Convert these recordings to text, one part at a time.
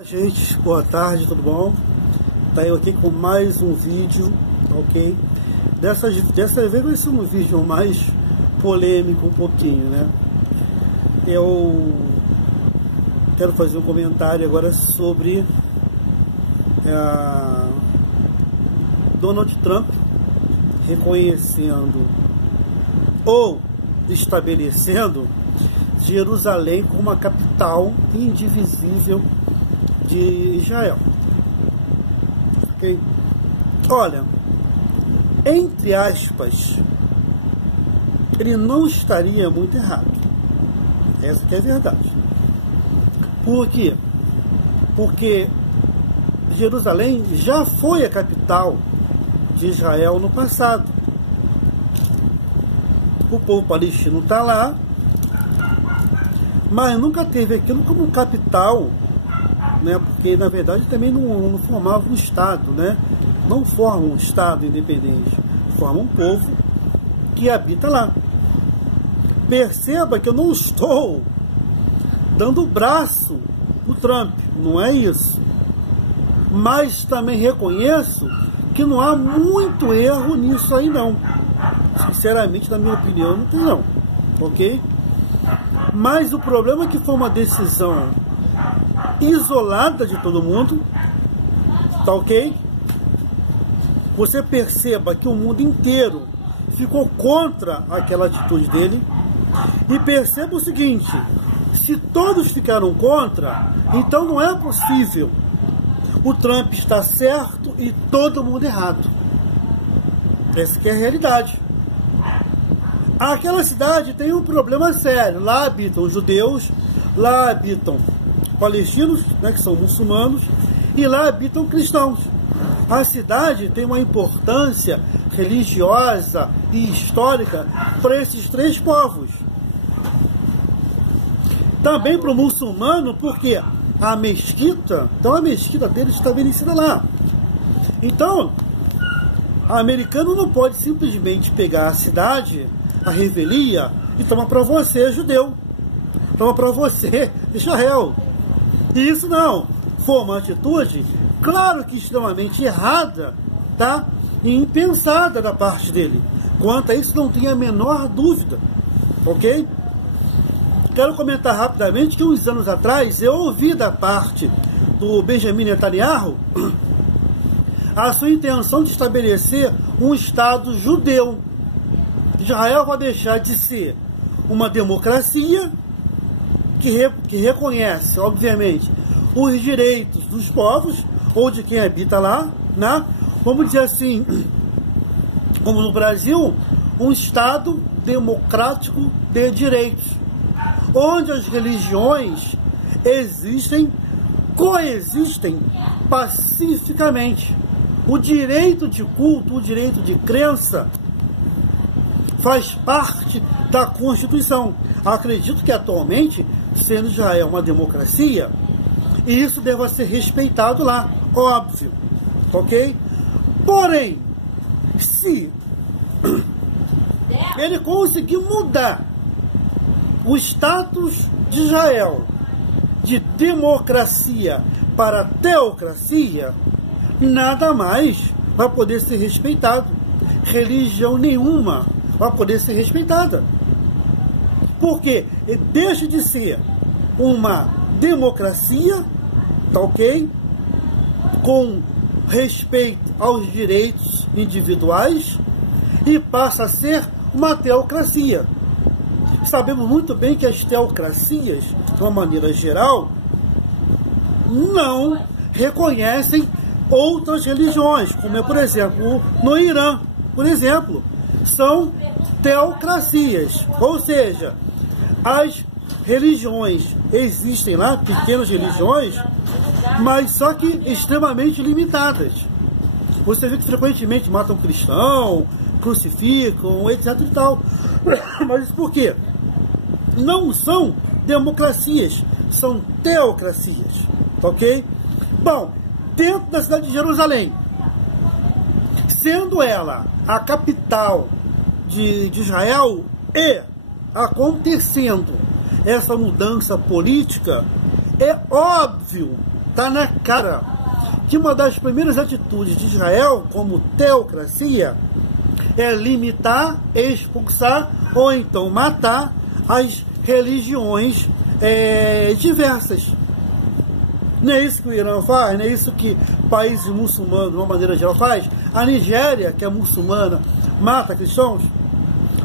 Gente, boa tarde, tudo bom? Tá eu aqui com mais um vídeo, ok? Dessa vez vai ser um vídeo mais polêmico um pouquinho, né? Eu quero fazer um comentário agora sobre Donald Trump reconhecendo ou estabelecendo Jerusalém como a capital indivisível de Israel. Okay? Olha, entre aspas, ele não estaria muito errado. Essa que é a verdade. Por quê? Porque Jerusalém já foi a capital de Israel no passado. O povo palestino está lá, mas nunca teve aquilo como capital, né? Porque na verdade também não formava um Estado, né? Não forma um Estado independente, forma um povo que habita lá. Perceba que eu não estou dando o braço para o Trump, não é isso. Mas também reconheço que não há muito erro nisso aí não. Sinceramente, na minha opinião, não tem não, ok? Mas o problema é que foi uma decisão isolada de todo mundo, tá ok? Você perceba que o mundo inteiro ficou contra aquela atitude dele, e perceba o seguinte: se todos ficaram contra, então não é possível o Trump estar certo e todo mundo errado. Essa que é a realidade. Aquela cidade tem um problema sério. Lá habitam judeus, lá habitam palestinos, né, que são muçulmanos, e lá habitam cristãos. A cidade tem uma importância religiosa e histórica para esses três povos. Também para o muçulmano, porque a mesquita, então a mesquita deles está estabelecida lá. Então, o americano não pode simplesmente pegar a cidade, a revelia, e tomar para você, judeu. Toma para você, Israel. E isso não. Foi uma atitude, claro que extremamente errada, tá? E impensada da parte dele. Quanto a isso, não tenho a menor dúvida. Ok? Quero comentar rapidamente que uns anos atrás eu ouvi da parte do Benjamin Netanyahu a sua intenção de estabelecer um Estado judeu. Israel vai deixar de ser uma democracia que reconhece, obviamente, os direitos dos povos, ou de quem habita lá, né? Vamos dizer assim, como no Brasil, um Estado democrático de direitos, onde as religiões coexistem pacificamente. O direito de culto, o direito de crença faz parte da Constituição. Acredito que atualmente, sendo Israel uma democracia, isso deva ser respeitado lá, óbvio, ok? Porém, se ele conseguir mudar o status de Israel de democracia para teocracia, nada mais vai poder ser respeitado. Religião nenhuma vai poder ser respeitada. Porque deixa de ser uma democracia, tá ok? Com respeito aos direitos individuais, e passa a ser uma teocracia. Sabemos muito bem que as teocracias, de uma maneira geral, não reconhecem outras religiões, como é, por exemplo, no Irã, por exemplo, são teocracias, ou seja, as religiões existem lá, pequenas religiões, mas só que extremamente limitadas. Você vê que frequentemente matam cristão, crucificam, etc e tal. Mas isso por quê? Não são democracias, são teocracias, ok? Bom, dentro da cidade de Jerusalém, sendo ela a capital de Israel e acontecendo essa mudança política, é óbvio está na cara que uma das primeiras atitudes de Israel como teocracia é limitar, expulsar ou então matar as religiões diversas. Não é isso que o Irã faz, não é isso que países muçulmanos, de uma maneira geral, faz. A Nigéria, que é muçulmana, mata cristãos,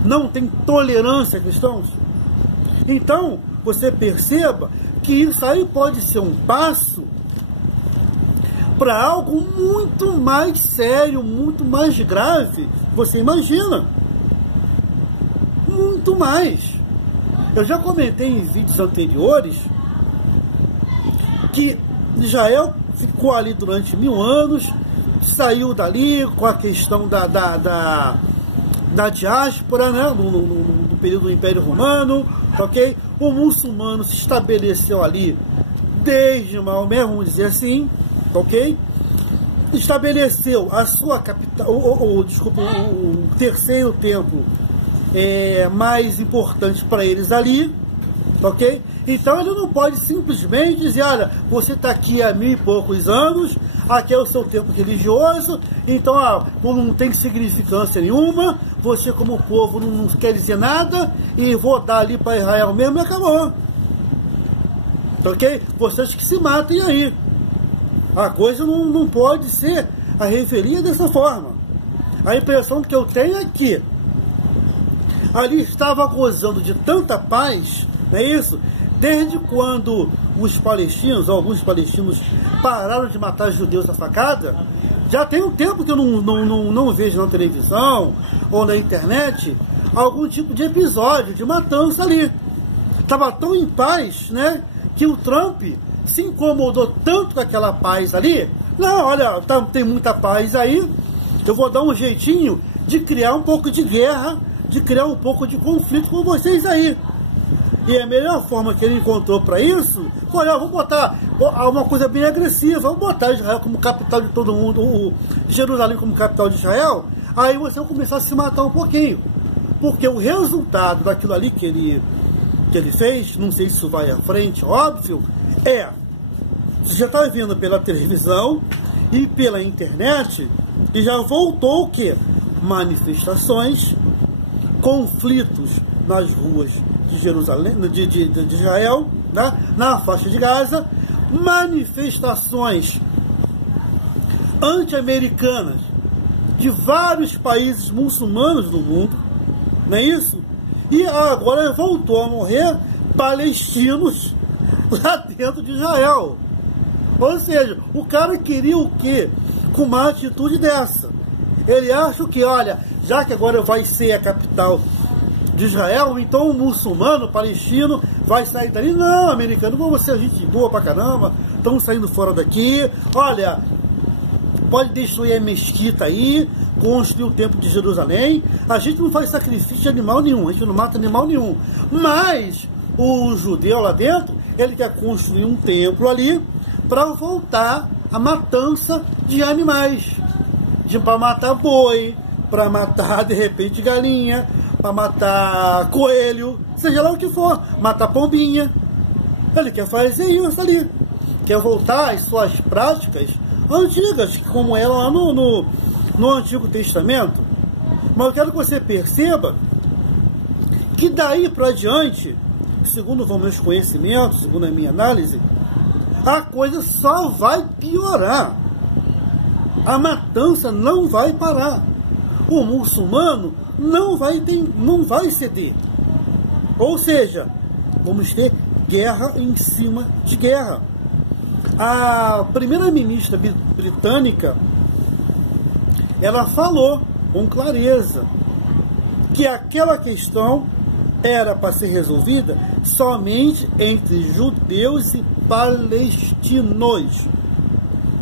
não tem tolerância a cristãos. Então, você perceba que isso aí pode ser um passo para algo muito mais sério, muito mais grave, você imagina. Muito mais. Eu já comentei em vídeos anteriores que Israel ficou ali durante 1000 anos, saiu dali com a questão da diáspora, né, no período do Império Romano, ok? O muçulmano se estabeleceu ali desde Maomé, vamos dizer assim, ok? Estabeleceu a sua capital, o terceiro templo mais importante para eles ali, ok? Então ele não pode simplesmente dizer, olha, você está aqui há 1000 e poucos anos, aqui é o seu templo religioso, então não tem significância nenhuma, você como povo não quer dizer nada, e vou dar ali para Israel mesmo e acabou. Ok? Vocês que se matem aí. A coisa não pode ser a referir dessa forma. A impressão que eu tenho é que ali estava gozando de tanta paz, não é isso? Desde quando os palestinos, alguns palestinos, pararam de matar judeus a facada, já tem um tempo que eu não vejo na televisão ou na internet algum tipo de episódio de matança ali. Estava tão em paz, né, que o Trump se incomodou tanto com aquela paz ali. Não, olha, tem muita paz aí, eu vou dar um jeitinho de criar um pouco de guerra, de criar um pouco de conflito com vocês aí. E a melhor forma que ele encontrou para isso foi, vamos botar uma coisa bem agressiva, vamos botar Israel como capital de todo mundo, Jerusalém como capital de Israel, aí você vai começar a se matar um pouquinho. Porque o resultado daquilo ali que ele fez, não sei se isso vai à frente, óbvio, você já está vendo pela televisão e pela internet, e já voltou o quê? Manifestações, conflitos nas ruas de Jerusalém, de Israel, né? Na faixa de Gaza, manifestações anti-americanas de vários países muçulmanos do mundo, não é isso? E agora voltou a morrer palestinos lá dentro de Israel. Ou seja, o cara queria o quê? Com uma atitude dessa. Ele acha que, olha, já que agora vai ser a capital de Israel, então o muçulmano, o palestino, vai sair dali. Não, americano, vamos ser gente boa pra caramba, estamos saindo fora daqui. Olha, pode destruir a mesquita aí, construir o templo de Jerusalém. A gente não faz sacrifício de animal nenhum, a gente não mata animal nenhum. Mas o judeu lá dentro, ele quer construir um templo ali para voltar a matança de animais, para matar boi, para matar de repente galinha, para matar coelho, seja lá o que for, matar pombinha. Ele quer fazer isso ali, quer voltar às suas práticas antigas, como eram lá no Antigo Testamento. Mas eu quero que você perceba que daí para diante, segundo os meus conhecimentos, segundo a minha análise, a coisa só vai piorar. A matança não vai parar. O muçulmano não vai ceder. Ou seja, vamos ter guerra em cima de guerra. A primeira-ministra britânica, ela falou com clareza que aquela questão era para ser resolvida somente entre judeus e palestinos.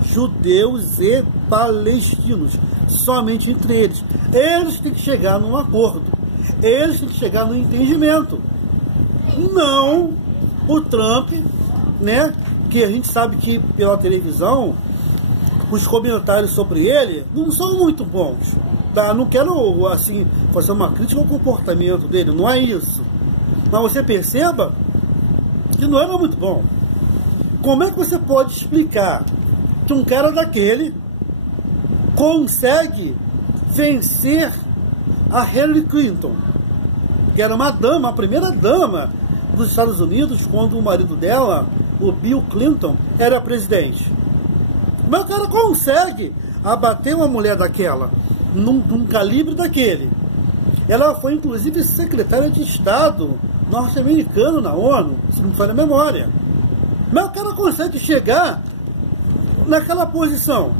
Judeus e palestinos, somente entre eles. Eles têm que chegar num acordo, eles têm que chegar num entendimento. Não o Trump, né? Que a gente sabe que pela televisão os comentários sobre ele não são muito bons. Tá? Não quero assim fazer uma crítica ao comportamento dele, não é isso. Mas você perceba que não era muito bom. Como é que você pode explicar que um cara daquele consegue vencer a Hillary Clinton, que era uma dama, a primeira dama dos Estados Unidos, quando o marido dela, o Bill Clinton, era presidente? Como é que o cara consegue abater uma mulher daquela, num calibre daquele? Ela foi, inclusive, secretária de Estado norte-americano na ONU, se não me falha a memória. Mas o cara consegue chegar naquela posição,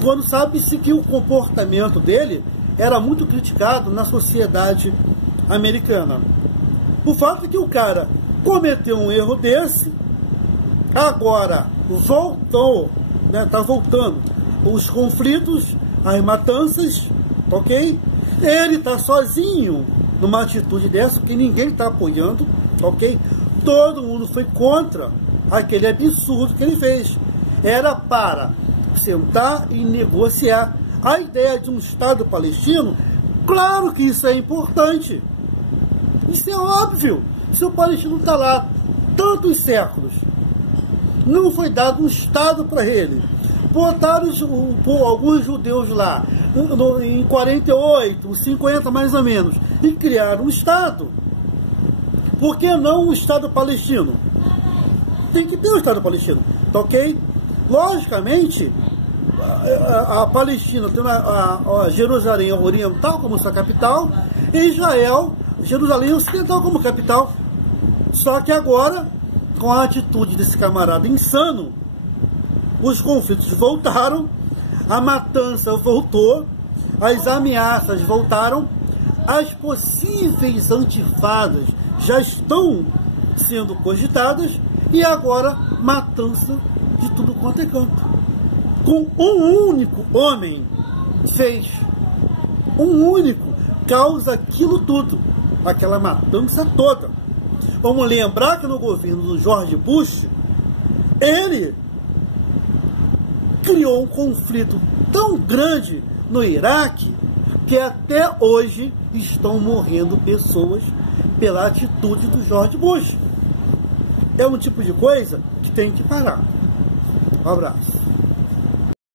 quando sabe-se que o comportamento dele era muito criticado na sociedade americana. O fato é que o cara cometeu um erro desse, agora voltou, né, tá voltando os conflitos, as matanças, ok? Ele está sozinho numa atitude dessa, que ninguém está apoiando, ok? Todo mundo foi contra aquele absurdo que ele fez. Era para sentar e negociar a ideia de um Estado palestino. Claro que isso é importante. Isso é óbvio. Se o palestino está lá tantos séculos, não foi dado um Estado para ele. Botaram alguns judeus lá em 48, 50 mais ou menos, e criaram um Estado. Por que não o Estado palestino? Tem que ter o Estado palestino, tá ok? Logicamente, a Palestina tem a Jerusalém Oriental como sua capital, e Israel, Jerusalém Ocidental como capital. Só que agora, com a atitude desse camarada insano, os conflitos voltaram, a matança voltou, as ameaças voltaram, as possíveis antifadas já estão sendo cogitadas, e agora matança de tudo quanto é canto. Com um único homem fez, um único, causa aquilo tudo, aquela matança toda. Vamos lembrar que no governo do George Bush, ele criou um conflito tão grande no Iraque que até hoje estão morrendo pessoas pela atitude do George Bush. É um tipo de coisa que tem que parar. Um abraço.